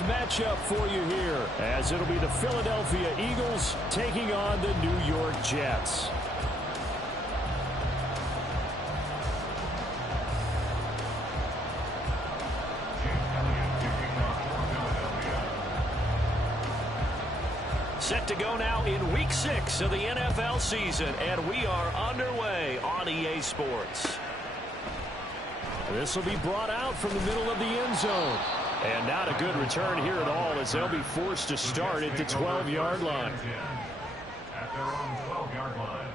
Matchup for you here, as it'll be the Philadelphia Eagles taking on the New York Jets. Set to go now in Week 6 of the NFL season, and we are underway on EA Sports. This will be brought out from the middle of the end zone. And not a good return here at all, as they'll be forced to start at the 12-yard line. At their own 12-yard line.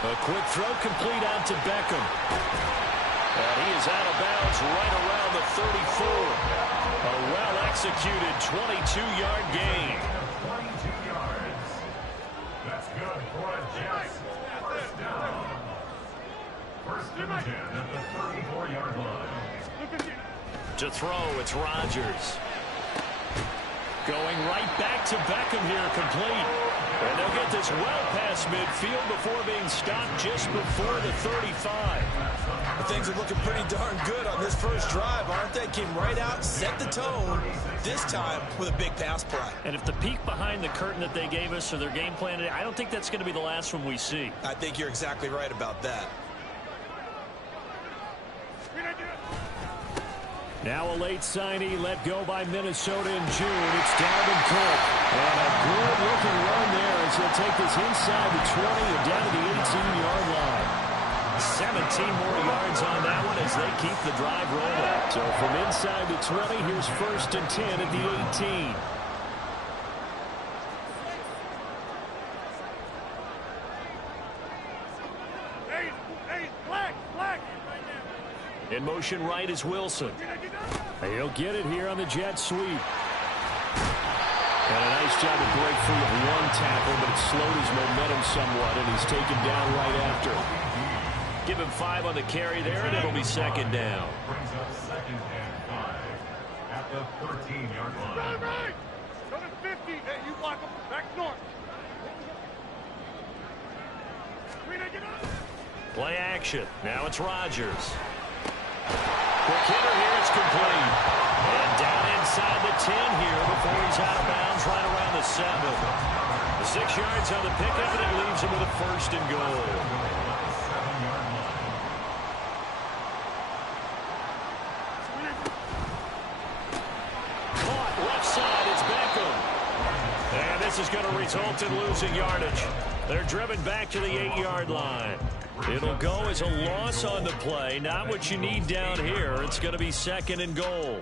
A quick throw complete out to Beckham. And he is out of bounds right around the 34. A well-executed 22-yard gain. 22 yards. That's good for a Jets. First down. First and 10 at the 34-yard line. To throw, it's Rodgers. Going right back to Beckham here, complete. And they'll get this well past midfield before being stopped just before the 35. Things are looking pretty darn good on this first drive, aren't they? Came right out, set the tone, this time with a big pass play. And if the peek behind the curtain that they gave us or their game plan today, I don't think that's going to be the last one we see. I think you're exactly right about that. Now a late signee let go by Minnesota in June. It's Dalvin Cook. And a good-looking run there as he'll take this inside the 20 and down to the 18-yard line. 17 more yards on that one as they keep the drive rolling. So from inside the 20, here's first and 10 at the 18. In motion right is Wilson. He'll get it here on the jet sweep. And a nice job to break free of one tackle, but it slowed his momentum somewhat, and he's taken down right after. Give him 5 on the carry there, and it'll be second down. Brings up second and 5 at the 13-yard line. Right. Go to 50. Hey, you block him. Back north. Play action. Now it's Rodgers. Quick hitter here, it's complete. And down inside the 10 here before he's out of bounds right around the 7. The 6 yards on the pickup, and it leaves him with a first and goal. Caught left side, it's Beckham. And this is going to result in losing yardage. They're driven back to the 8-yard line. It'll go as a loss on the play. Not what you need down here. It's going to be second and goal.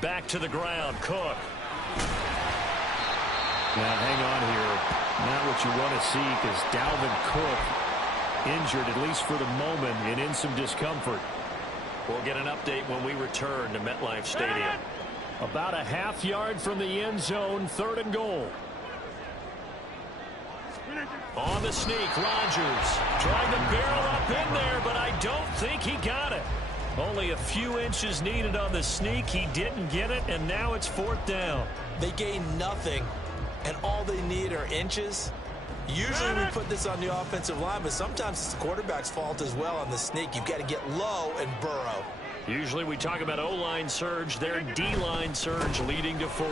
Back to the ground, Cook. Now, hang on here. Not what you want to see, because Dalvin Cook injured, at least for the moment, and in some discomfort. We'll get an update when we return to MetLife Stadium. About a half yard from the end zone, third and goal. On the sneak, Rodgers trying to barrel up in there, but I don't think he got it. Only a few inches needed on the sneak. He didn't get it, and now it's fourth down. They gain nothing, and all they need are inches. Usually we put this on the offensive line, but sometimes it's the quarterback's fault as well on the sneak. You've got to get low and burrow. Usually we talk about O-line surge. Their D-line surge leading to fourth.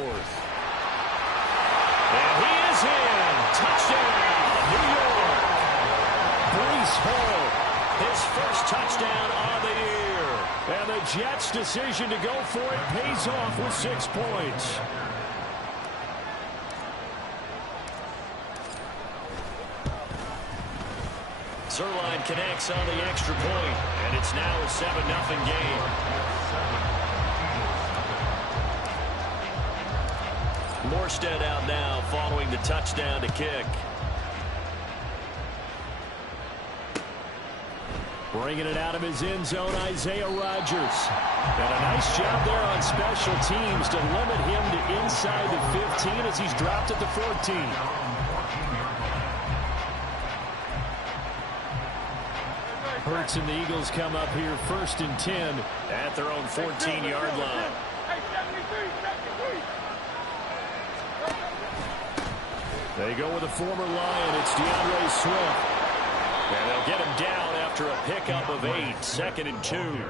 And he is in. Touchdown, New York. Breece Hall, his first touchdown on the year. And the Jets' decision to go for it pays off with 6 points. Zuerlein connects on the extra point, and it's now a 7-0 game. Morstead out now following the touchdown to kick. Bringing it out of his end zone, Isaiah Rodgers. And a nice job there on special teams to limit him to inside the 15 as he's dropped at the 14. Hurts and the Eagles come up here 1st and 10 at their own 14-yard line. They go with a former Lion. It's DeAndre Swift. And they'll get him down after a pickup of 8, 2nd and 2.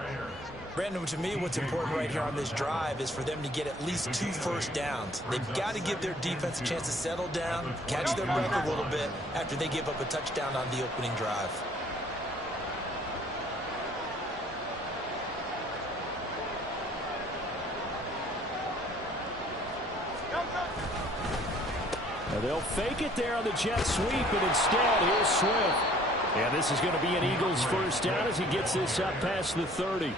Brandon, to me, what's important right here on this drive is for them to get at least 2 first downs. They've got to give their defense a chance to settle down, catch their breath a little bit after they give up a touchdown on the opening drive. And they'll fake it there on the jet sweep, and instead, here's Swift. And this is going to be an Eagles first down as he gets this up past the 30.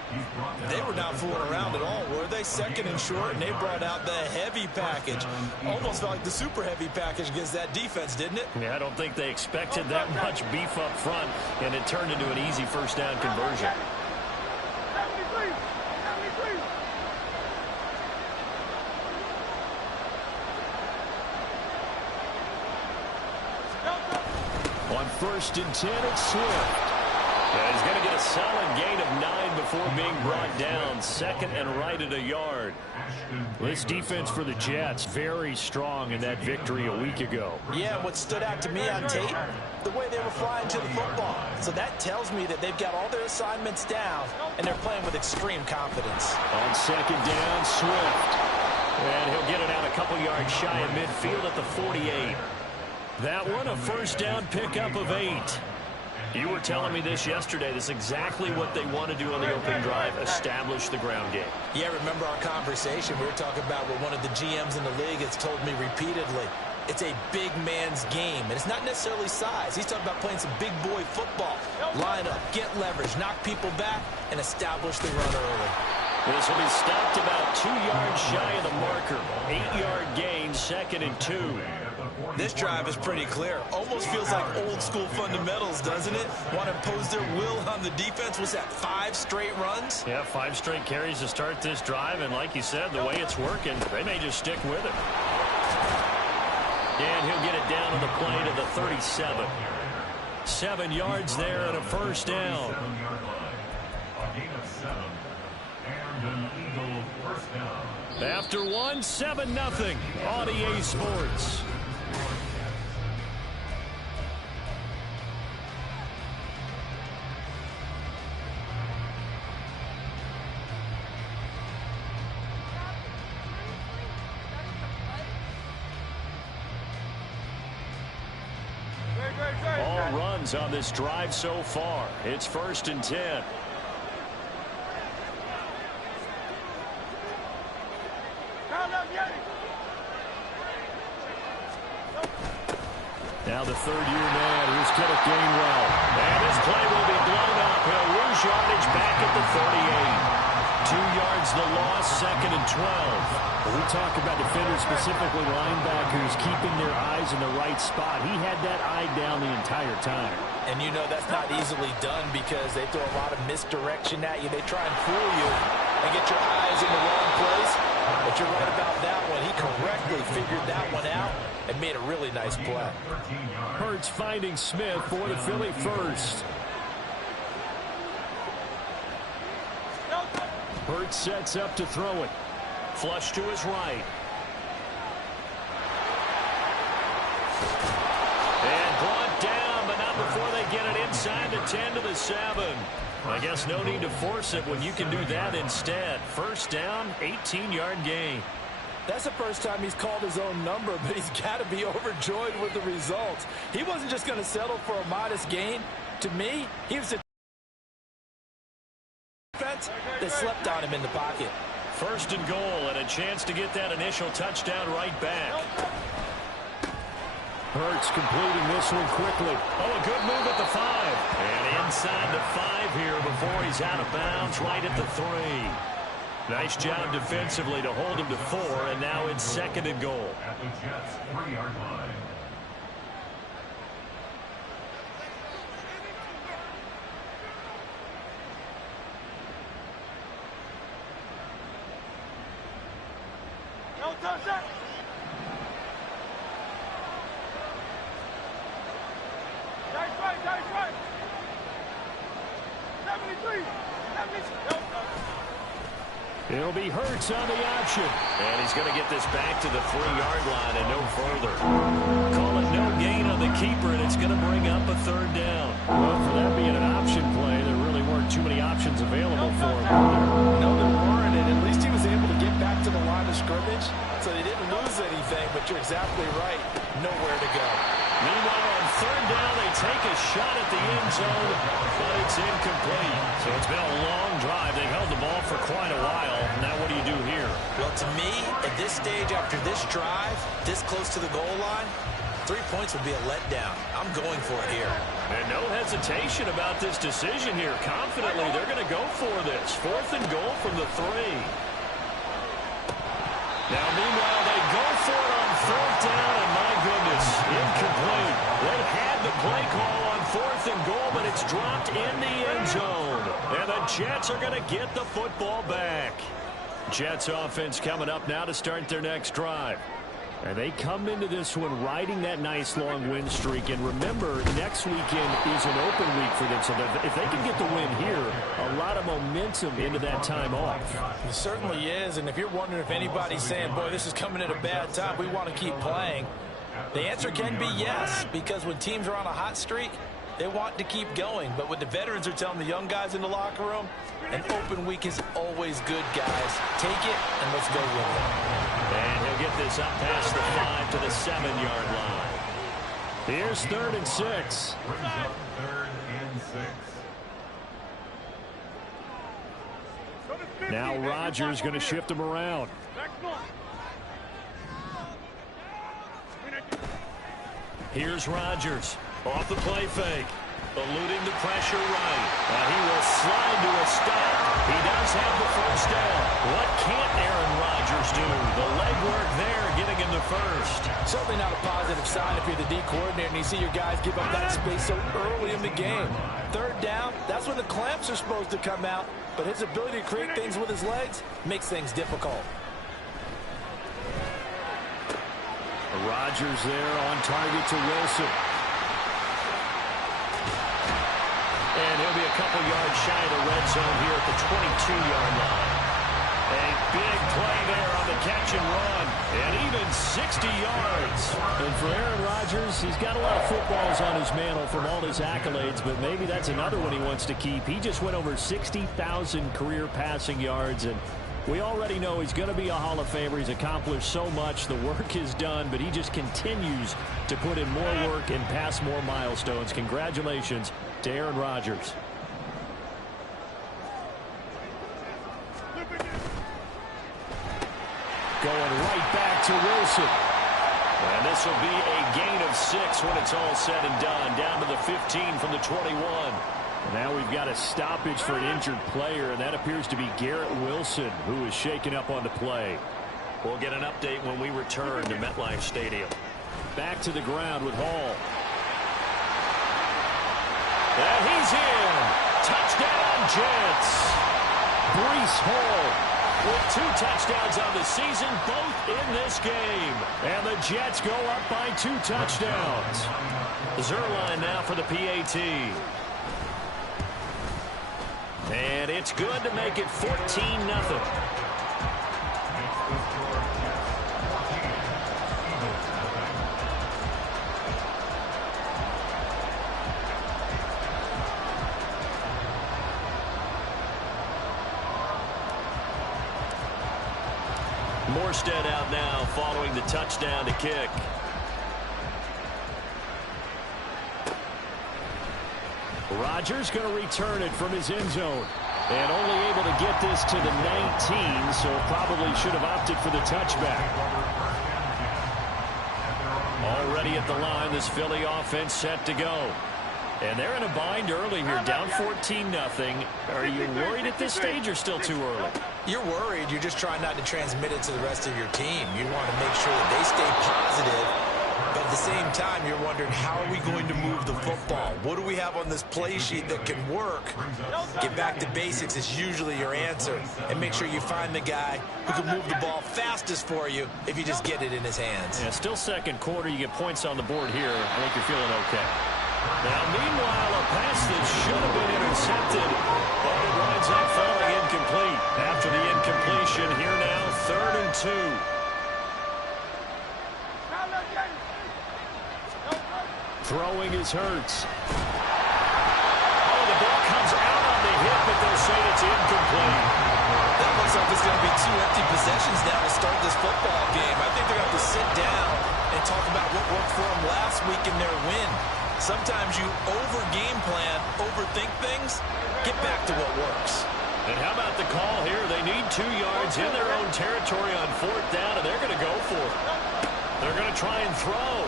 They were not fooling around at all, were they? 2nd and short, and they brought out the heavy package. Almost felt like the super heavy package against that defense, didn't it? Yeah, I don't think they expected that much beef up front, and it turned into an easy first down conversion. On 1st and 10, it's Swift. And he's going to get a solid gain of 9 before being brought down. 2nd and right at a yard. This defense for the Jets, very strong in that victory a week ago. Yeah, what stood out to me on tape, the way they were flying to the football. So that tells me that they've got all their assignments down, and they're playing with extreme confidence. On 2nd down, Swift. And he'll get it out a couple yards shy of midfield at the 48. That one, a first down pickup of 8. You were telling me this yesterday. This is exactly what they want to do on the opening drive, establish the ground game. Yeah, remember our conversation? We were talking about what one of the GMs in the league has told me repeatedly. It's a big man's game, and it's not necessarily size. He's talking about playing some big boy football. Line up, get leverage, knock people back, and establish the run early. This will be stopped about 2 yards shy of the marker. 8-yard gain, 2nd and 2. This drive is pretty clear. Almost feels like old school fundamentals, doesn't it? Want to impose their will on the defense. Was that 5 straight runs? Yeah, 5 straight carries to start this drive. And like you said, the way it's working, they may just stick with it. And he'll get it down to the play to the 37. 7 yards there and a first down. After 1, 7-0 on EA Sports. All runs on this drive so far. It's 1st and 10. Now the 3rd-year man. Here's Kenneth Gainwell. And this play will be blown up. He'll lose yardage back at the 38. 2 yards the loss, 2nd and 12. We talk about defenders, specifically linebackers, keeping their eyes in the right spot. He had that eye down the entire time. And you know that's not easily done because they throw a lot of misdirection at you. They try and fool you and get your eyes in the wrong place. But you're right about that one. He correctly figured that one out and made a really nice play. Hurts finding Smith for the Philly first. Hurts sets up to throw it. Flush to his right. And brought down, but not before they get it inside the 10 to the 7. I guess no need to force it when you can do that instead. First down, 18-yard gain. That's the first time he's called his own number, but he's got to be overjoyed with the results. He wasn't just going to settle for a modest gain. To me, he was a defense that slept on him in the pocket. First and goal and a chance to get that initial touchdown right back. Hurts completing this one quickly. Oh, a good move at the 5. And inside the 5 here before he's out of bounds right at the 3. Nice job defensively to hold him to 4, and now it's 2nd and goal. At the Jets' 3-yard line. No touch that. That's right, that's right. 73, 73. It'll be Hurts on the option. And he's going to get this back to the 3-yard line and no further. Call it no gain on the keeper, and it's going to bring up a 3rd down. Well, for that being an option play, there really weren't too many options available for him. No, there weren't, and at least he was able to get back to the line of scrimmage, so they didn't lose anything, but you're exactly right. Nowhere to go. Meanwhile, on 3rd down, they take a shot at the end zone, but it's incomplete. So it's been a long drive. They've held the ball for quite a while. Now what do you do here? Well, to me, at this stage, after this drive, this close to the goal line, 3 points would be a letdown. I'm going for it here. And no hesitation about this decision here. Confidently, they're going to go for this. 4th and goal from the 3. Now, meanwhile, they go for it on 4th down, and my goodness, incomplete. They had the play call on 4th and goal, but it's dropped in the end zone. And the Jets are going to get the football back. Jets offense coming up now to start their next drive. And they come into this one riding that nice long win streak. And remember, next weekend is an open week for them. So that if they can get the win here, a lot of momentum into that time off. It certainly is. And if you're wondering if anybody's saying, boy, this is coming at a bad time, we want to keep playing, the answer can be yes. Because when teams are on a hot streak, they want to keep going. But what the veterans are telling the young guys in the locker room, an open week is always good, guys. Take it and let's go with it. And he'll get this up past the 5 to the 7-yard line. Here's 3rd and 6. Brings up 3rd and 6. Now Rodgers going to shift him around. Here's Rodgers off the play fake. Eluding the pressure right. He will slide to a stop. He does have the 1st down. What can't Aaron Rodgers do? The legwork there getting him the 1st. Certainly not a positive sign if you're the D coordinator and you see your guys give up that space so early in the game. 3rd down, that's when the clamps are supposed to come out. But his ability to create things with his legs makes things difficult. Rodgers there on target to Wilson. And he'll be a couple yards shy of the red zone here at the 22-yard line. A big play there on the catch and run. And even 60 yards. And for Aaron Rodgers, he's got a lot of footballs on his mantle from all his accolades, but maybe that's another one he wants to keep. He just went over 60,000 career passing yards, and we already know he's going to be a Hall of Famer. He's accomplished so much. The work is done, but he just continues to put in more work and pass more milestones. Congratulations to Aaron Rodgers. Going right back to Wilson. And this will be a gain of 6 when it's all said and done. Down to the 15 from the 21. And now we've got a stoppage for an injured player, and that appears to be Garrett Wilson, who is shaken up on the play. We'll get an update when we return to MetLife Stadium. Back to the ground with Hall. And he's in. Touchdown, Jets. Breece Hall with 2 touchdowns on the season, both in this game. And the Jets go up by 2 touchdowns. Zuerlein now for the PAT. And it's good to make it 14-0. Morstead out now following the touchdown to kick. Rodgers going to return it from his end zone. And only able to get this to the 19, so probably should have opted for the touchback. Already at the line, this Philly offense set to go. And they're in a bind early here, down 14-0. Are you worried at this stage or still too early? You're worried. You're just trying not to transmit it to the rest of your team. You want to make sure that they stay positive. But at the same time, you're wondering, how are we going to move the football? What do we have on this play sheet that can work? Get back to basics is usually your answer. And make sure you find the guy who can move the ball fastest for you if you just get it in his hands. Yeah, still second quarter. You get points on the board here. I think you're feeling okay. Now, meanwhile, a pass that should have been intercepted, but it winds up falling incomplete. After the incompletion, here now, 3rd and 2. Throwing is Hurts. Oh, the ball comes out on the hip, but they'll say it's incomplete. That looks like it's going to be 2 empty possessions now to start this football game. I think they're going to have to sit down and talk about what worked for them last week in their win. Sometimes you over-game plan, overthink things. Get back to what works. And how about the call here? They need 2 yards in their own territory on 4th down, and they're going to go for it. They're going to try and throw.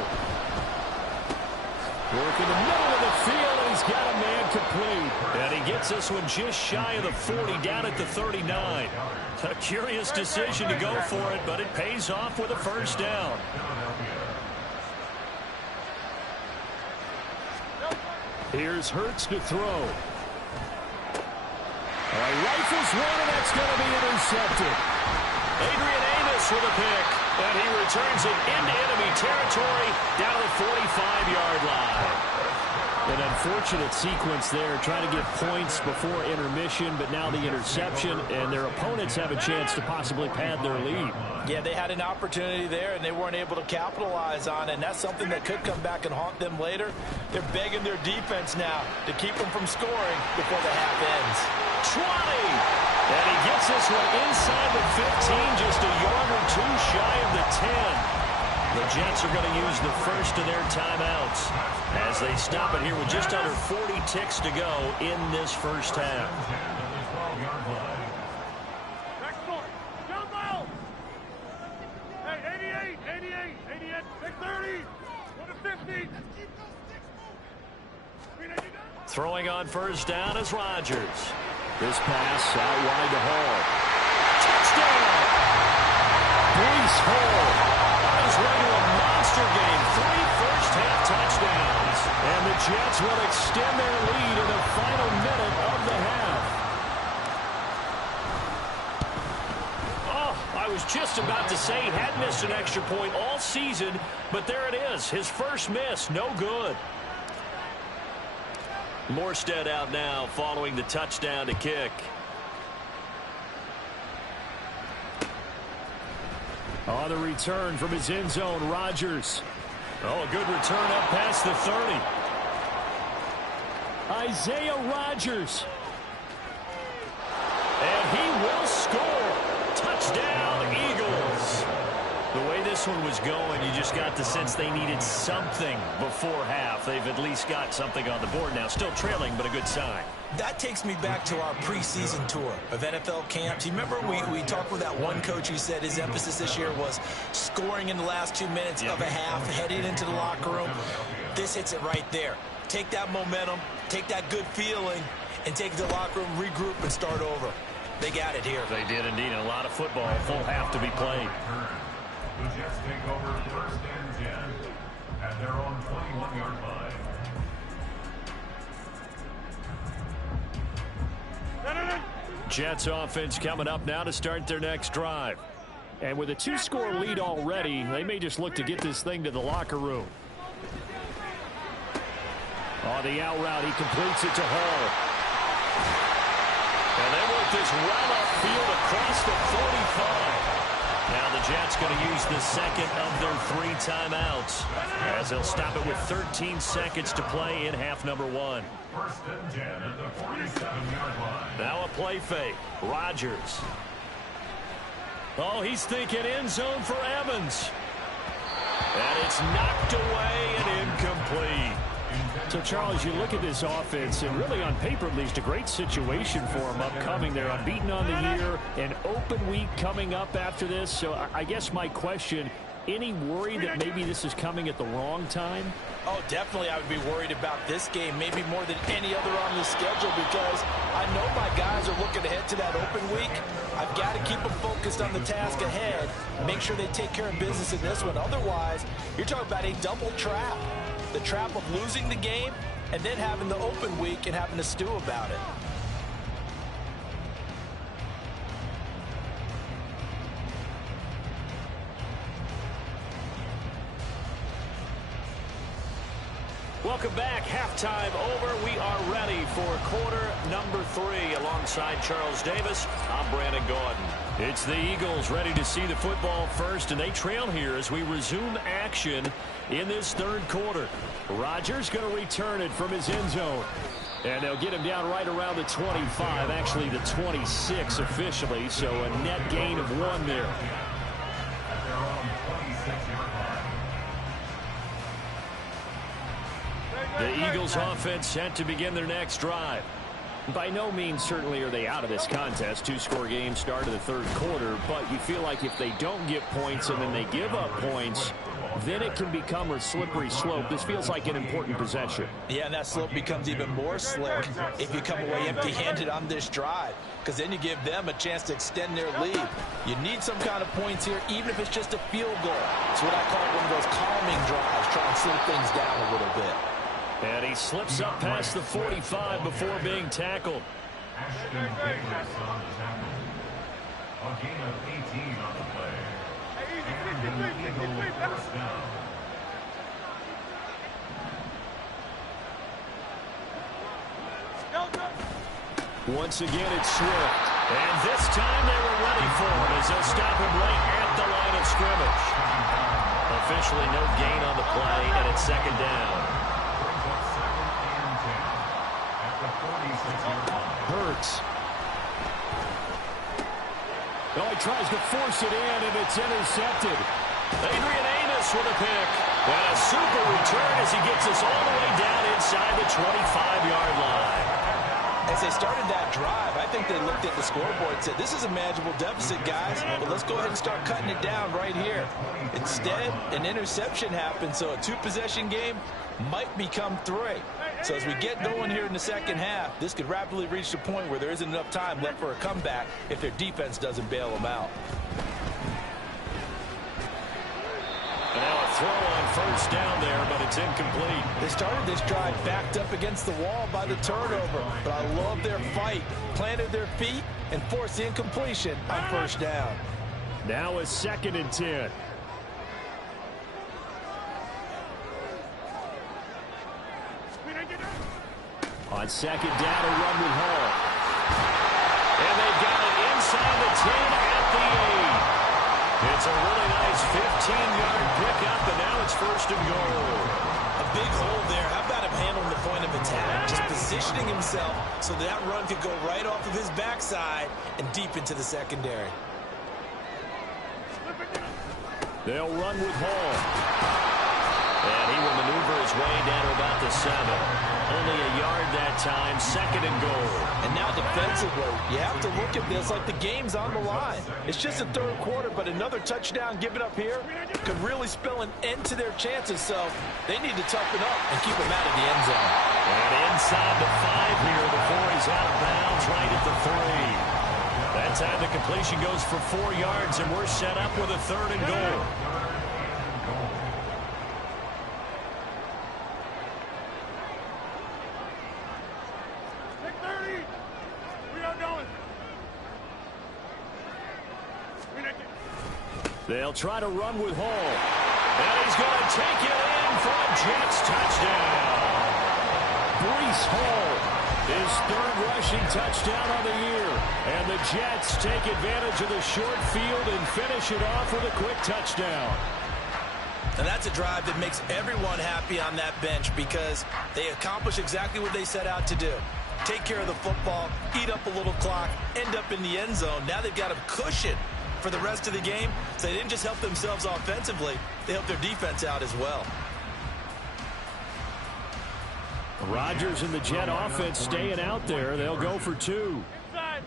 Work in the middle of the field, and he's got a man complete. And he gets this one just shy of the 40, down at the 39. A curious decision to go for it, but it pays off with a 1st down. Here's Hurts to throw. Rifles one, and that's going to be intercepted. Adrian Amos with a pick, and he returns it into enemy territory down to the 45-yard line. An unfortunate sequence there, trying to get points before intermission, but now the interception, and their opponents have a chance to possibly pad their lead. Yeah, they had an opportunity there, and they weren't able to capitalize on it, and that's something that could come back and haunt them later. They're begging their defense now to keep them from scoring before the half ends. 20! And he gets this one inside the 15, just a yard or 2 shy of the 10. The Jets are going to use the first of their timeouts as they stop it here with just under 40 ticks to go in this first half. Next one. Jump out. Hey, 88, 630. Go to 50. Throwing on 1st down is Rodgers. This pass out wide to Hall. Touchdown! Breece Hall on his way to a monster game. 3 first-half touchdowns. And the Jets will extend their lead in the final minute of the half. Oh, I was just about to say he had missed an extra point all season, but there it is. His first miss, no good. Morstead out now following the touchdown to kick. On the return from his end zone, Rodgers. Oh, a good return up past the 30. Isaiah Rodgers. And he will score. Touchdown, Eagles. The way this one was going, you just got the sense they needed something before half. They've at least got something on the board now. Still trailing, but a good sign. That takes me back to our preseason tour of NFL camps. You remember we talked with that one coach who said his emphasis this year was scoring in the last 2 minutes of a half, heading into the locker room. This hits it right there. Take that momentum, take that good feeling, and take it to the locker room, regroup, and start over. They got it here. They did indeed. A lot of football, full half to be played. The Jets take over 1st and 10 at their own 21-yard line. Jets offense coming up now to start their next drive. And with a 2-score lead already, they may just look to get this thing to the locker room. On the out route, he completes it to Hall. And they work this right upfield across the 45. Now the Jets going to use the second of their 3 timeouts as they'll stop it with 13 seconds to play in half number 1. 1st and 10 at the 47-yard line. Now a play fake. Rodgers. Oh, he's thinking end zone for Evans. And it's knocked away and incomplete. So, Charles, you look at this offense, and really on paper, at least, a great situation for them upcoming. They're unbeaten on the year, an open week coming up after this. So I guess my question, Any worry that maybe this is coming at the wrong time? Oh, definitely I would be worried about this game, maybe more than any other on the schedule, because I know my guys are looking ahead to that open week. I've got to keep them focused on the task ahead, make sure they take care of business in this one. Otherwise, you're talking about a double trap. The trap of losing the game and then having the open week and having to stew about it. Welcome back. Halftime over. We are ready for quarter number 3. Alongside Charles Davis, I'm Brandon Gaudin. It's the Eagles ready to see the football first, and they trail here as we resume action in this third quarter. Rodgers going to return it from his end zone. And they'll get him down right around the 25, actually the 26 officially, so a net gain of 1 there. At their own 26-yard line. The Eagles offense set to begin their next drive. By no means certainly are they out of this contest. 2-score game start of the third quarter, but you feel like if they don't get points and then they give up points, then it can become a slippery slope. This feels like an important possession. Yeah, and that slope becomes even more slick if you come away empty-handed on this drive, because then you give them a chance to extend their lead. You need some kind of points here, even if it's just a field goal. It's what I call one of those calming drives, try and slow things down a little bit. And he slips up past the 45 before being tackled. Ashton Davis on the tackle. A gain of 18 on the play. And an Eagle first down. Once again, it's Swift. And this time they were ready for him as they'll stop him right at the line of scrimmage. Officially no gain on the play, and it's second down. Hurts. Oh, he tries to force it in, and it's intercepted. Adrian Amos with a pick. And a super return as he gets us all the way down inside the 25-yard line. As they started that drive, I think they looked at the scoreboard and said, this is a manageable deficit, guys, but let's go ahead and start cutting it down right here. Instead, an interception happened, so a 2-possession game might become 3. So as we get going here in the second half, this could rapidly reach the point where there isn't enough time left for a comeback if their defense doesn't bail them out. And now a throw on first down there, but it's incomplete. They started this drive backed up against the wall by the turnover, but I love their fight. Planted their feet and forced the incompletion on first down. Now a 2nd and 10. On second down, a run with Hall. And they've got it inside the 10 at the 8. It's a really nice 15-yard pickup, and now it's 1st and goal. A big hole there. How about him handling the point of attack? Just positioning himself so that run could go right off of his backside and deep into the secondary. They'll run with Hall. And he will maneuver his way down to about the 7. Only a yard that time, 2nd and goal. And now defensively, you have to look at this like the game's on the line. It's just a third quarter, but another touchdown given up here could really spell an end to their chances. So they need to toughen up and keep him out of the end zone. And inside the 5 here before he's out of bounds right at the 3. That time the completion goes for 4 yards, and we're set up with a 3rd and goal. They'll try to run with Hall. And he's going to take it in for a Jets touchdown. Breece Hall, his 3rd rushing touchdown on the year. And the Jets take advantage of the short field and finish it off with a quick touchdown. And that's a drive that makes everyone happy on that bench because they accomplish exactly what they set out to do. Take care of the football, eat up a little clock, end up in the end zone. Now they've got a cushion for the rest of the game, so they didn't just help themselves offensively, they helped their defense out as well. Rodgers and the Jet offense staying out there. They'll go for 2. Inside.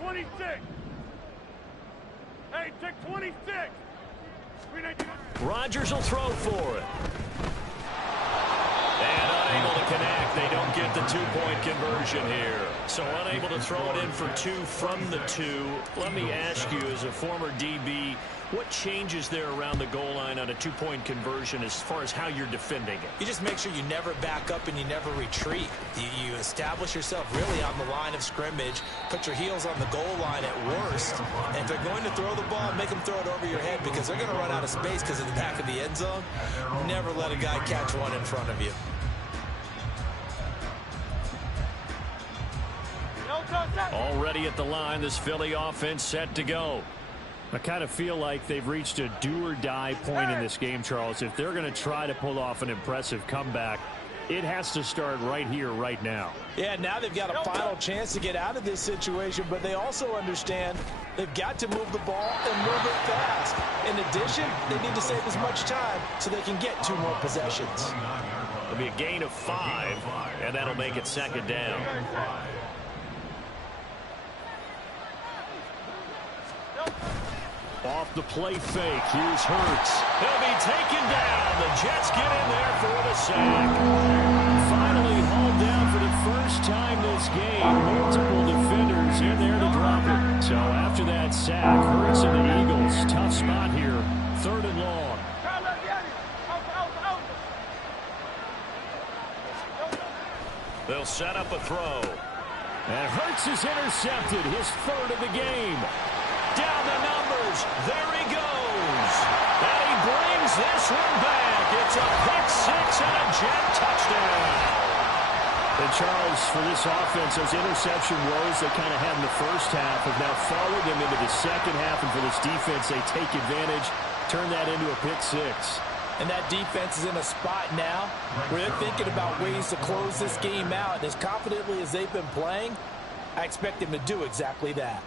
26. Hey, check 26. Rodgers will throw for it. And unable to connect. They don't get the two-point conversion here. So unable to throw it in for two from the two. Let me ask you, as a former DB, what changes there around the goal line on a two-point conversion as far as how you're defending it? You just make sure you never back up and you never retreat. You establish yourself really on the line of scrimmage, put your heels on the goal line at worst, and if they're going to throw the ball, make them throw it over your head because they're going to run out of space because of the back of the end zone. Never let a guy catch one in front of you. Already at the line, this Philly offense set to go. I kind of feel like they've reached a do-or-die point in this game, Charles. If they're going to try to pull off an impressive comeback, it has to start right here, right now. Yeah, now they've got a final chance to get out of this situation, but they also understand they've got to move the ball and move it fast. In addition, they need to save as much time so they can get 2 more possessions. It'll be a gain of 5, and that'll make it second down. Off the play fake, here's Hurts. He'll be taken down. The Jets get in there for the sack. Finally hauled down for the first time this game. Multiple defenders in there to drop it. So after that sack, Hurts and the Eagles, tough spot here. 3rd and long. They'll set up a throw. And Hurts is intercepted, his 3rd of the game. Down the numbers. There he goes. And he brings this one back. It's a pick 6 and a Jet touchdown. And Charles, for this offense, those interception woes they kind of had in the first half have now followed them into the second half. And for this defense, they take advantage, turn that into a pick 6. And that defense is in a spot now where they're thinking about ways to close this game out. And as confidently as they've been playing, I expect them to do exactly that.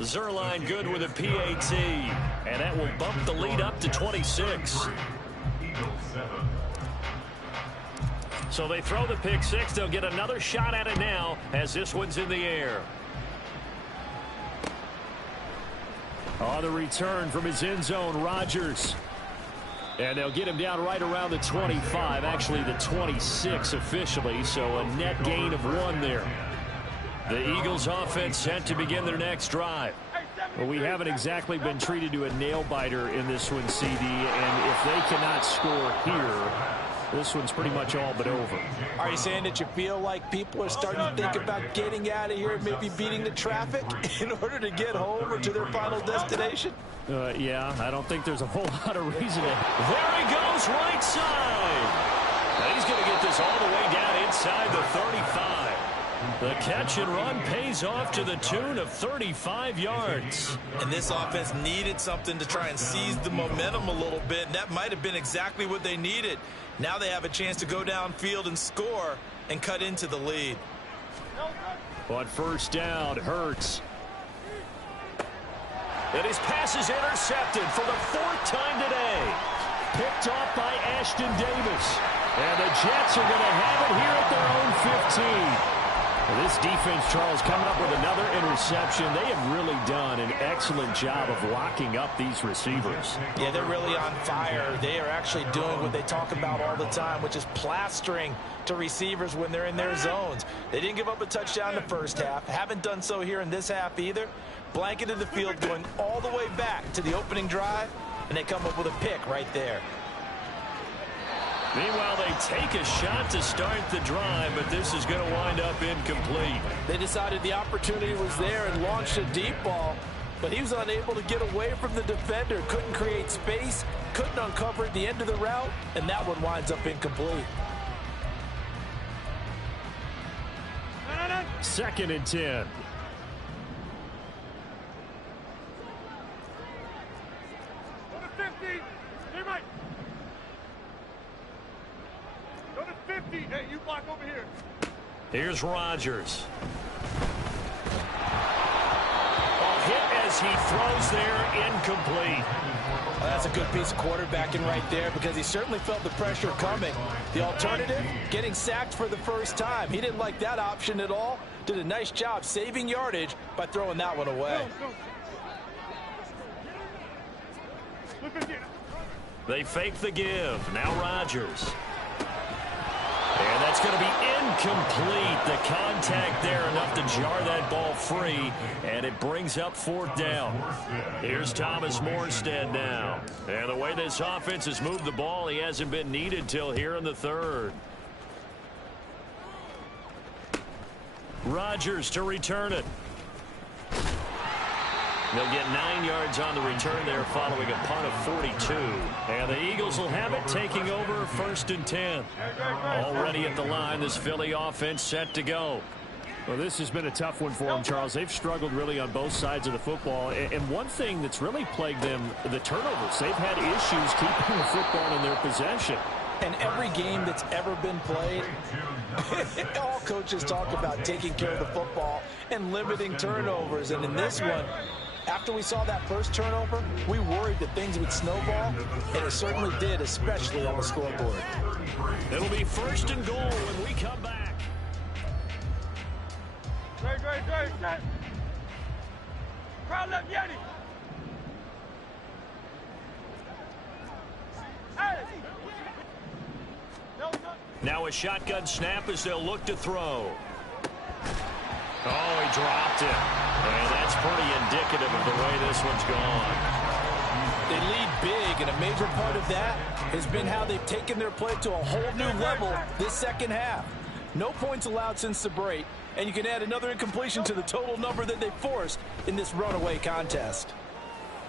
Zuerlein good with a PAT, and that will bump the lead up to 26. So they throw the pick 6. They'll get another shot at it now as this one's in the air. On the return from his end zone, Rodgers. And they'll get him down right around the 25, actually the 26 officially, so a net gain of 1 there. The Eagles offense set to begin their next drive. Well, we haven't exactly been treated to a nail-biter in this one, CD, and if they cannot score here, this one's pretty much all but over. Are you saying that you feel like people are starting to think about getting out of here and maybe beating the traffic in order to get home or to their final destination? Yeah, I don't think there's a whole lot of reason to. There he goes, right side. Now he's going to get this all the way down inside the 35. The catch and run pays off to the tune of 35 yards. And this offense needed something to try and seize the momentum a little bit, and that might have been exactly what they needed. Now they have a chance to go downfield and score and cut into the lead. On first down, Hurts. And his pass is intercepted for the 4th time today. Picked off by Ashton Davis. And the Jets are going to have it here at their own 15. Well, this defense, Charles, coming up with another interception. They have really done an excellent job of locking up these receivers. Yeah, they're really on fire. They are actually doing what they talk about all the time, which is plastering to receivers when they're in their zones. They didn't give up a touchdown in the first half. Haven't done so here in this half either. Blanketed the field going all the way back to the opening drive, and they come up with a pick right there. Meanwhile, they take a shot to start the drive, but this is going to wind up incomplete. They decided the opportunity was there and launched a deep ball, but he was unable to get away from the defender, couldn't create space, couldn't uncover at the end of the route, and that one winds up incomplete. 2nd and 10. Go to 50. Hey, Mike. Go to 50. Hey, you block over here. Here's Rodgers. A hit as he throws there, incomplete. Well, that's a good piece of quarterbacking right there because he certainly felt the pressure coming. The alternative, getting sacked for the first time. He didn't like that option at all. Did a nice job saving yardage by throwing that one away. They fake the give. Now Rodgers. And that's going to be incomplete. The contact there enough to jar that ball free, and it brings up 4th down. Here's Thomas Morstead now. And the way this offense has moved the ball, he hasn't been needed till here in the 3rd. Rodgers to return it. They'll get 9 yards on the return there following a punt of 42. And the Eagles will have it taking over 1st and 10. Already at the line, this Philly offense set to go. Well, this has been a tough one for them, Charles. They've struggled really on both sides of the football. And one thing that's really plagued them, the turnovers. They've had issues keeping the football in their possession. And every game that's ever been played, all coaches talk about taking care of the football and limiting turnovers. And in this one, after we saw that first turnover, we worried that things would snowball, and it certainly did, especially on the scoreboard. It'll be 1st and goal when we come back. Great. Crowd left Yeti. Hey. Now a shotgun snap as they'll look to throw. Oh, he dropped it. And that's pretty indicative of the way this one's gone. They lead big, and a major part of that has been how they've taken their play to a whole new level this second half. No points allowed since the break, and you can add another incompletion to the total number that they forced in this runaway contest.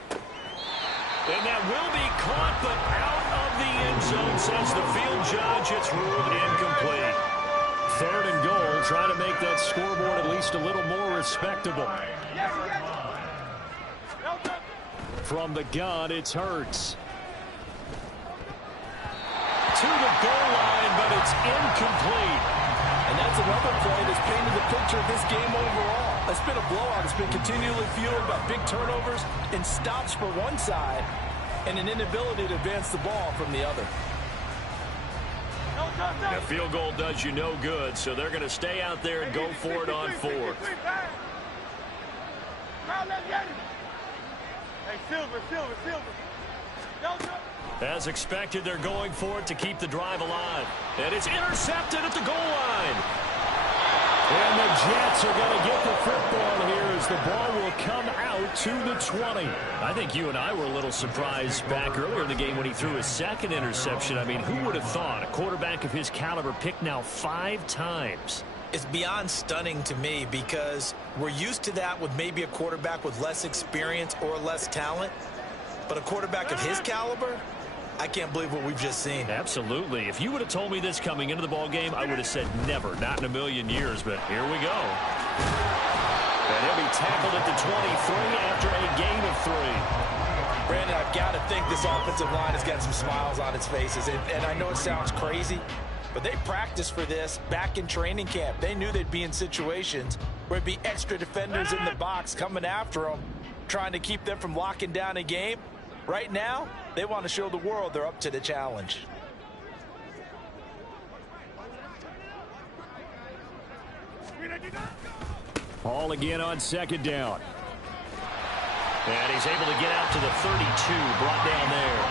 And that will be caught, but out of the end zone, says the field judge. It's ruled incomplete. 3rd and goal, trying to make that scoreboard at least a little more respectable. From the gun, it's Hurts. To the goal line, but it's incomplete. And that's another play that's painted the picture of this game overall. It's been a blowout. It's been continually fueled by big turnovers and stops for one side and an inability to advance the ball from the other. A field goal does you no good, so they're going to stay out there and go for it on 4th. Hey, Silver. As expected, they're going for it to keep the drive alive. And it's intercepted at the goal line. And the Jets are going to get the football here as the ball will come out to the 20. I think you and I were a little surprised back earlier in the game when he threw his 2nd interception. I mean, who would have thought a quarterback of his caliber picked now 5 times? It's beyond stunning to me because we're used to that with maybe a quarterback with less experience or less talent. But a quarterback of his caliber, I can't believe what we've just seen. Absolutely. If you would have told me this coming into the ball game, I would have said never, not in a million years, but here we go. And he'll be tackled at the 23 after a gain of 3. Brandon, I've got to think this offensive line has got some smiles on its faces. And I know it sounds crazy, but they practiced for this back in training camp. They knew they'd be in situations where it'd be extra defenders in the box coming after them, trying to keep them from locking down a game. Right now, they want to show the world they're up to the challenge. Ball again on 2nd down. And he's able to get out to the 32, brought down there.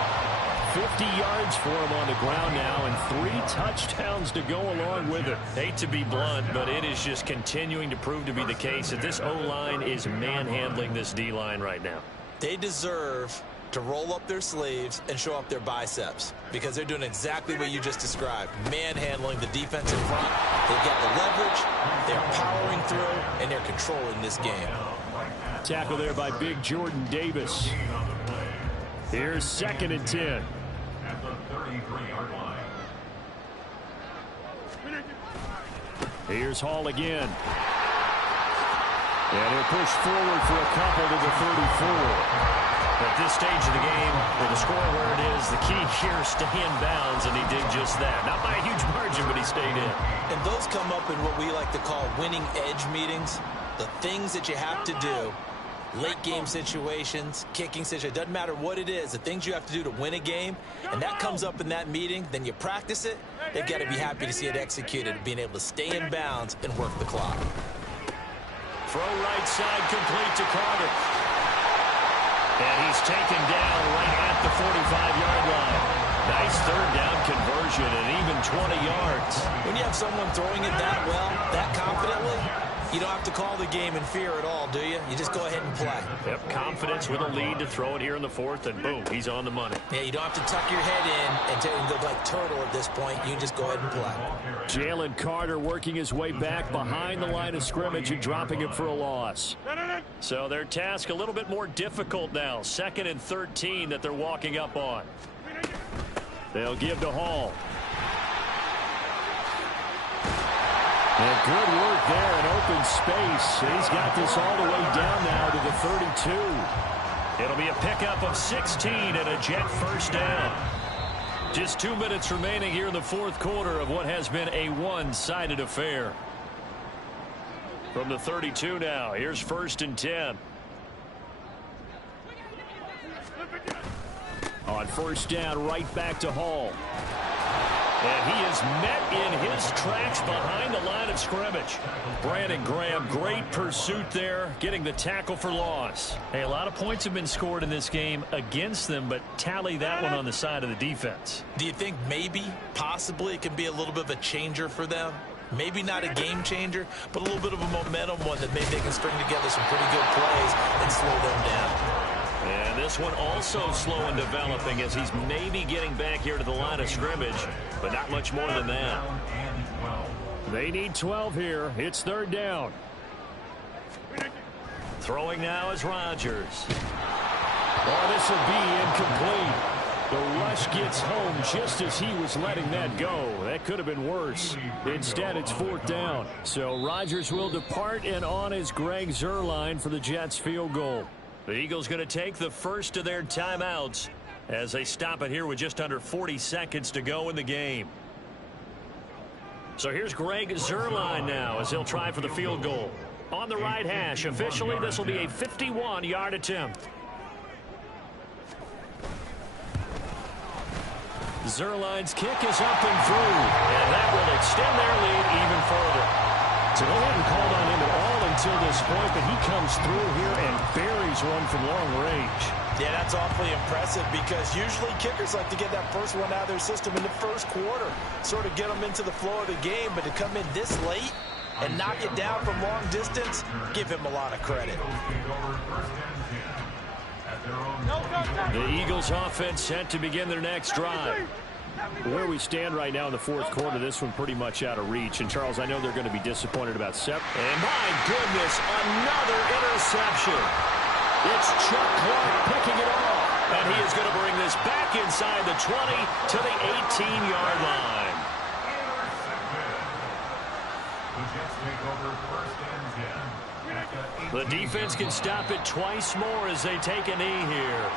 50 yards for him on the ground now and 3 touchdowns to go along with it. Hate to be blunt, but it is just continuing to prove to be the case that this O-line is manhandling this D-line right now. They deserve to roll up their sleeves and show up their biceps because they're doing exactly what you just described, manhandling the defense in front. They've got the leverage, they're powering through, and they're controlling this game. Tackle there by big Jordan Davis. Here's 2nd and 10. At the 33-yard line. Here's Hall again. And he'll push forward for a couple to the 34. At this stage of the game, with the score where it is, the key here is stay in bounds, and he did just that. Not by a huge margin, but he stayed in. And those come up in what we like to call winning edge meetings. The things that you have to do late game situations, kicking situations, doesn't matter what it is, the things you have to do to win a game, and that comes up in that meeting, then you practice it, they've got to be happy to see it executed, being able to stay in bounds and work the clock. Throw right side complete to Carter. And he's taken down right at the 45-yard line. Nice third down conversion and even 20 yards. When you have someone throwing it that well, that confidently, you don't have to call the game in fear at all, do you? You just go ahead and play. Yep, confidence with a lead to throw it here in the fourth, and boom, he's on the money. Yeah, you don't have to tuck your head in and go like turtle at this point. You can just go ahead and play. Jalen Carter working his way back behind the line of scrimmage and dropping it for a loss. So their task a little bit more difficult now. 2nd and 13 that they're walking up on. They'll give to Hall. And good work there in open space. He's got this all the way down now to the 32. It'll be a pickup of 16 and a Jet first down. Just 2 minutes remaining here in the fourth quarter of what has been a one-sided affair. From the 32 now, here's 1st and 10. On 1st down, right back to Hall. And he is met in his tracks behind the line of scrimmage. Brandon Graham, great pursuit there, getting the tackle for loss. Hey, a lot of points have been scored in this game against them, but tally that one on the side of the defense. Do you think maybe, possibly, it can be a little bit of a changer for them? Maybe not a game changer, but a little bit of a momentum one that maybe they can string together some pretty good plays and slow them down. And this one also slow in developing as he's maybe getting back here to the line of scrimmage, but not much more than that. They need 12 here. It's 3rd down. Throwing now is Rodgers. Oh, this will be incomplete. The rush gets home just as he was letting that go. That could have been worse. Instead, it's 4th down. So Rodgers will depart, and on is Greg Zuerlein for the Jets field goal. The Eagles going to take the first of their timeouts as they stop it here with just under 40 seconds to go in the game. So here's Greg Zuerlein now as he'll try for the field goal. On the right hash, officially this will be a 51-yard attempt. Zuerlein's kick is up and through, and that will extend their lead even further. So they haven't called on him at all until this point, but he comes through here and buries one from long range. Yeah, that's awfully impressive because usually kickers like to get that first one out of their system in the first quarter, sort of get them into the flow of the game, but to come in this late and knock it down from long distance, give him a lot of credit. The Eagles offense set to begin their next drive. Where we stand right now in the fourth quarter, this one pretty much out of reach. And, Charles, I know they're going to be disappointed about Sepp. And, my goodness, another interception. It's Chuck Clark picking it off. And he is going to bring this back inside the 20 to the 18-yard line. The defense can stop it twice more as they take a knee here.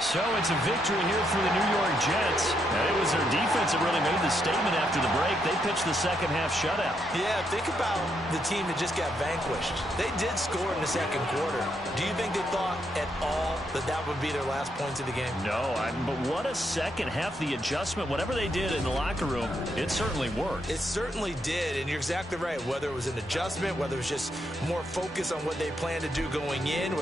So it's a victory here for the New York Jets. And it was their defense that really made the statement after the break. They pitched the second half shutout. Yeah, think about the team that just got vanquished. They did score in the second quarter. Do you think they thought at all that that would be their last points of the game? No, but what a second half. The adjustment, whatever they did in the locker room, it certainly worked. It certainly did, and you're exactly right. Whether it was an adjustment, whether it was just more focus on what they planned to do going in.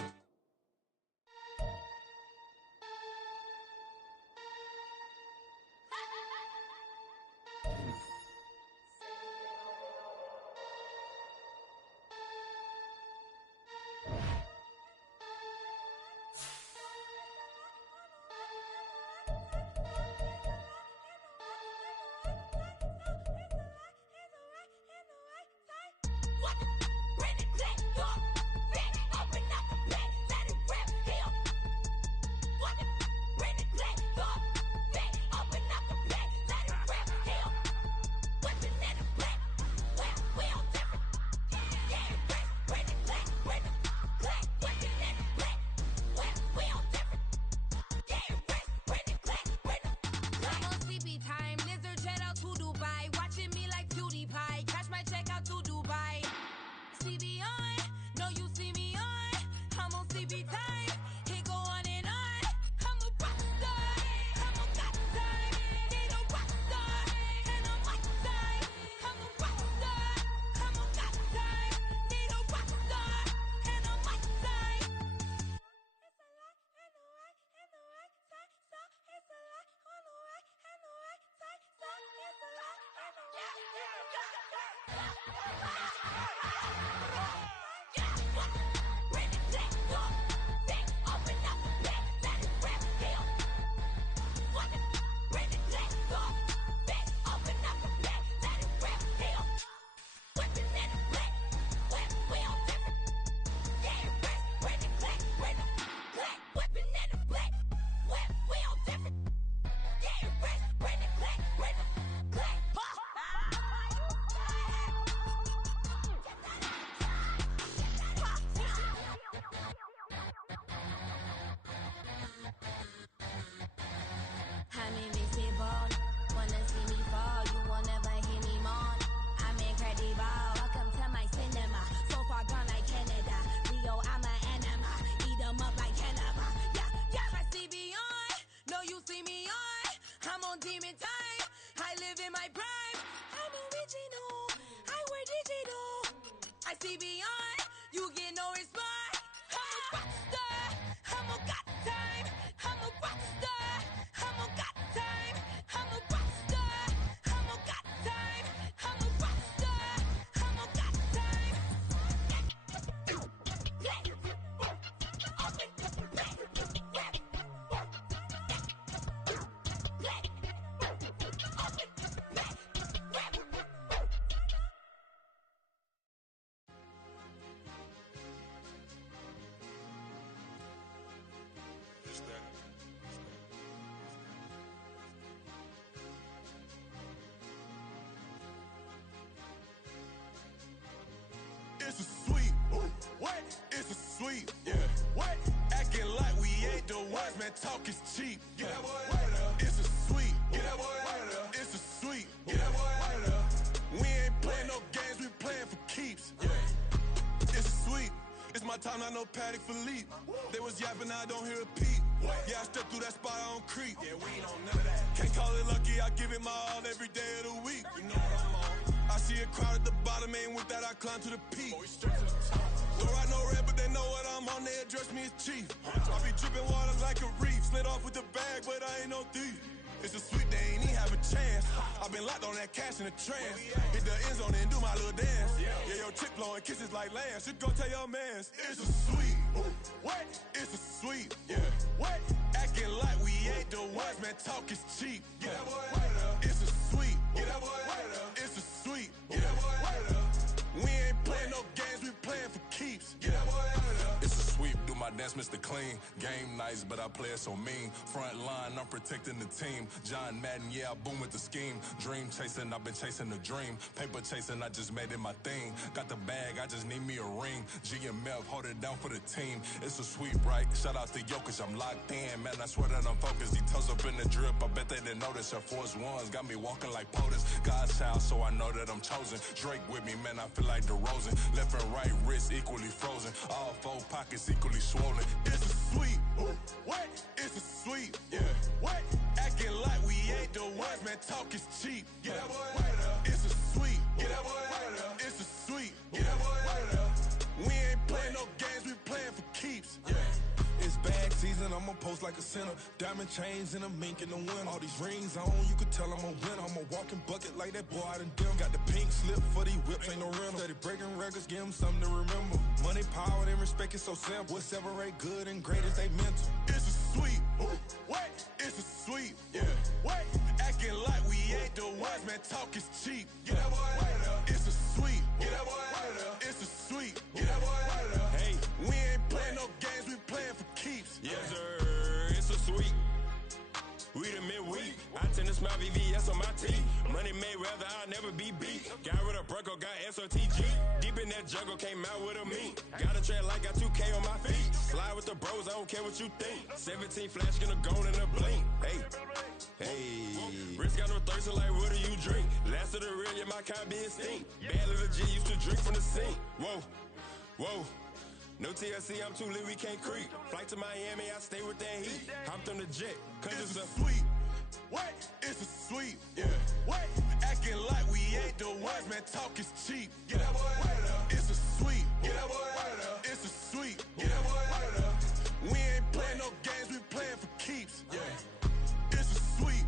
CB time. It go on and on. I'm a rock star. I'm a got time. Need a rock star. And I'm my time. I'm a rock star. I'm a got time. Need a rock star. And I'm my time. It's a lot and the right and the right time. So it's a lot on the right and the right time. So it's a lot and the right. Bring the black door. Back open up the back. Let it rip here. What the? Bring the black door. Back open up the back. Let it rip here. Whipping in the black. Whip, we all different. Yeah, rest. Bring the black. Bring the black. Whipping in the black. Whip, we all different. Yeah, rest. Bring the black. Bring the black. I'm invincible. Wanna see me fall? You will never hear me moan. I'm incredible. Welcome to my cinema. So far gone like Canada. Leo, I'm an anima. Eat 'em up like cannibal. Yeah, yeah. I see beyond. No, you see me on. I'm on demon time. I live in my prime. I'm original. I wear digital. I see beyond. You get no response. I'm a rock star. I'm a got time. I'm a rock star. I'm a got time. I'm a rock star. I'm a got time. I'm a rock star. I'm a got time. It's a sweet. What? It's a sweet. Yeah. What? Acting like we ain't the ones, man. Talk is cheap. Get that boy out of there. It's a sweet. Get that boy out of there. It's a sweet. Get that boy out of there. We ain't playing no games, we playing for keeps. Yeah. It's sweet. It's my time, not no Patek Philippe. They was yapping, I don't hear a peep. Yeah, I step through that spot, I don't creep. Yeah, we ain't on none of that. Can't call it lucky, I give it my all every day of the week. You know what I'm on. I see a crowd at the bottom, ain't with that, I climb to the peak. Don't write no red, but they know what I'm on, they address me as chief. I be dripping water like a reef, slid off with the bag, but I ain't no thief. It's a sweet, they ain't even have a chance. I been locked on that cash in a trance. Hit the end zone and do my little dance. Yeah, your chick blowing kisses like Lance. You go tell your mans. It's a sweet. What? It's a sweet. Yeah. What? Acting like we ain't the ones, man. Talk is cheap. Get that boy out of there. It's a sweet. Get that boy out of there. It's a sweet. Get that boy out of there. We ain't playing no games, we playing for keeps. Get that boy out of there. It's a sweep. Do my dance, Mr. Clean. Game nice, but I play it so mean. Front line, I'm protecting the team. John Madden, yeah, I boom with the scheme. Dream chasing, I've been chasing the dream. Paper chasing, I just made it my thing. Got the bag, I just need me a ring. G and Melk, hold it down for the team. It's a sweep, right? Shout out to Jokic, I'm locked in. Man, I swear that I'm focused. He toes up in the drip, I bet they didn't notice. Air Force Ones got me walking like POTUS. God's child, so I know that I'm chosen. Drake with me, man, I feel like DeRozan. Left and right wrist equally frozen. All four pockets equally swollen. It's a sweep. What? It's a sweep. Yeah. What? Acting like we ain't the ones, man. Talk is cheap. Get that boy out of there. It's a sweep. Get that boy out of there. It's a sweep. Get that boy out of there. We ain't playing no games, we playing for keeps. Yeah. It's bag season, I'ma post like a sinner. Diamond chains and a mink in the wind. All these rings on, you could tell I'm a winner. I'm a walking bucket like that boy I done dim. Got the pink slip for these whips, ain't no rental. Steady breaking records, give them something to remember. Money, power, and respect is so simple. What separate good and great is they mental. It's a sweep. What? It's a sweep. Yeah. What? Acting like we ain't the ones, man. Talk is cheap. Get that boy out of there. It's a sweep. Get that boy out of there. It's a sweep. Get that boy out of there. Hey, we ain't playing no games, we playing for keeps. Yes, sir. It's a sweep. We the midweek. I tend to smile VVS on my teeth. Money made rather I'll never be beat. Got rid of Bronco, got SOTG. Deep in that jungle, came out with a meat. Got a track like got 2K on my feet. Slide with the bros, I don't care what you think. 17 flash, gonna go in a blink. Hey, hey. Wrist got no thirst, like what do you drink? Last of the real, yeah, my kind be extinct. Bad little G used to drink from the sink. Whoa, whoa. No TLC, I'm too lit, we can't creep. Flight to Miami, I stay with that heat. Hopped on the jet, cause it's a sweet. What? It's a sweet. Yeah. What? Acting like we ain't the ones, man. Talk is cheap. Get that boy out of there. It's a sweet. Get that boy out of there. It's a sweet. Get that boy out of there. We ain't playing no games, we playing for keeps. Yeah. It's a sweet.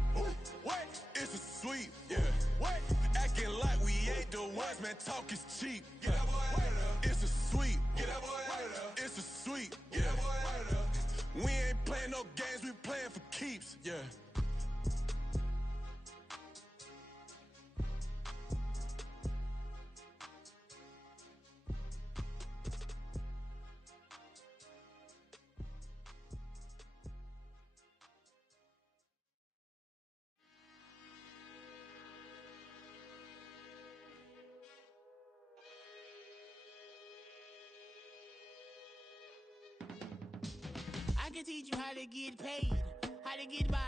What? It's a sweet. Yeah. What? Acting like we ain't the ones, man. Talk is cheap. Get that boy out of there. It's a sweet. Get that boy out of there. It's a sweet. Get that boy out of there. We ain't playing no games, we playing for keeps. Yeah. I can teach you how to get paid, how to get by.